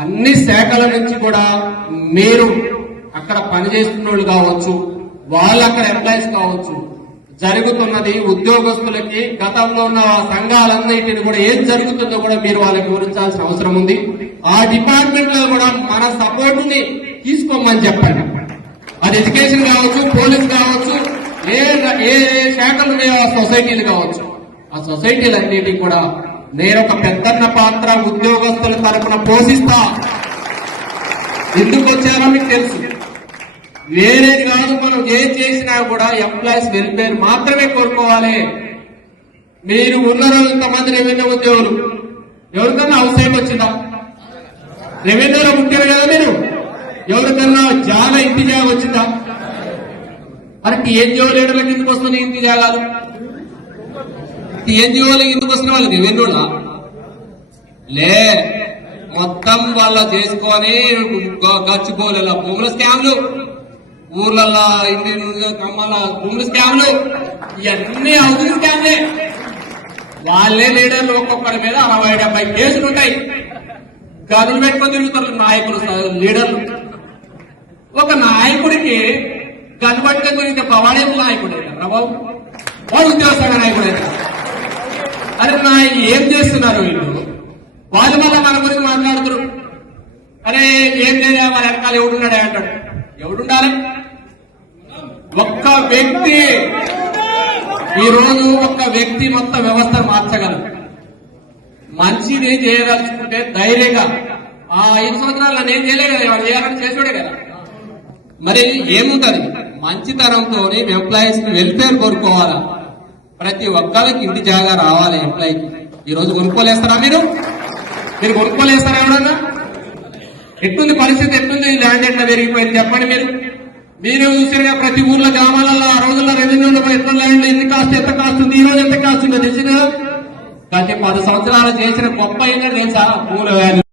అన్ని శాఖల నుంచి కూడా మీరు అక్కడ పనిచేస్తున్న వాళ్ళు కావచ్చు వాళ్ళు అక్కడ ఎంప్లాయీస్ కావచ్చు జరుగుతున్నది ఉద్యోగస్తులకి గతంలో ఉన్న సంఘాలన్నింటినీ సంఘాలన్నిటిని కూడా ఏం జరుగుతుందో కూడా మీరు వాళ్ళకి వివరించాల్సిన అవసరం ఉంది. ఆ డిపార్ట్మెంట్లో కూడా మన సపోర్ట్ని తీసుకోమని చెప్పండి. అది ఎడ్యుకేషన్ కావచ్చు పోలీస్ కావచ్చు ఏ ఏ శాఖలు ఉన్నాయో ఆ సొసైటీలు కావచ్చు. ఆ సొసైటీలన్నిటికీ కూడా నేను ఒక పెద్దన్న పాత్ర ఉద్యోగస్తుల తరపున పోషిస్తా. ఎందుకు వచ్చారో మీకు తెలుసు. వేరేది కాదు మనం ఏం చేసినా కూడా ఎంప్లాయీస్ వెల్ఫేర్ మాత్రమే కోరుకోవాలి. మీరు ఉన్న ఇంతమంది రెవెన్యూ ఉద్యోగులు. ఎవరికన్నా అవసరం వచ్చిందా? రెవెన్యూలో ఉంటారు కదా మీరు. ఎవరికన్నా జాల ఇంటి జాగా వచ్చిందా? మరి టీఎన్జిఓ లీడర్ల ఎందుకు వస్తుంది ఇంటి జాగాలు? టీఎన్జిఓలకు ఎందుకు వస్తున్న వాళ్ళకి? రెవెన్యూలా లే మొత్తం వాళ్ళ చేసుకొని గ- గచ్చిపోలేల భూముల స్కామ్లు. ఊర్లల్లో ఇంటి కమ్మల భూముల స్కామ్లు. ఇవన్నీ హౌసింగ్ స్కామ్లే. వాళ్ళే లీడర్లు ఒక్కొక్కడి మీద అరవై డెబ్బై కేసులు ఉంటాయి. గదులు పెట్టుకొని తిరుగుతారు నాయకులు లీడర్లు. ఒక నాయకుడికి గన్ను పట్టుకొని తిరిగితే పవాడే నాయకుడు బాబు. వాడు ఉద్యోగ నాయకుడు అయితే ఏం చేస్తున్నారు వీళ్ళు? వాళ్ళు మళ్ళీ మన గురించి మాట్లాడుతున్నారు అరే ఏం చేయాలి మన వెనకాల ఎవడున్నాడే అంటాడు. ఎవడుండాలి? ఒక్క వ్యక్తి. ఈ రోజు ఒక్క వ్యక్తి మొత్తం వ్యవస్థ మార్చగలరు మంచిది చేయదలుచుకుంటే ధైర్యంగా. ఆ ఐదు సంవత్సరాలు నేను చేయలే కదా వాళ్ళు చేయాలని చేసాడే కదా. మరి ఏముంటది? మంచితనంతో ఎంప్లాయీస్ వెల్ఫేర్ కోరుకోవాలా? ప్రతి ఒక్కరికి ఇంటి జాగా రావాలి ఎంప్లాయీకి ఈరోజు కొనుక్కోలేస్తారా మీరు? మీరు కొనుక్కోలేస్తారా ఎవడన్నా ఎట్లుంది పరిస్థితి ఎట్లుంది ల్యాండ్ ఎట్లా పెరిగిపోయింది చెప్పండి మీరు. మీరు చూసిన ప్రతి ఊర్లో గ్రామాలలో ఆ రోజుల్లో రెవెన్యూలో ఎట్లా ల్యాండ్ ఎన్ని కాస్ట్ ఎంత కాస్తుంది ఈ రోజు ఎంత కాస్తుందో తెలిసిన కానీ పది సంవత్సరాలు చేసిన గొప్ప ఏంటంటే తెలుసా భూముల వాల్యూ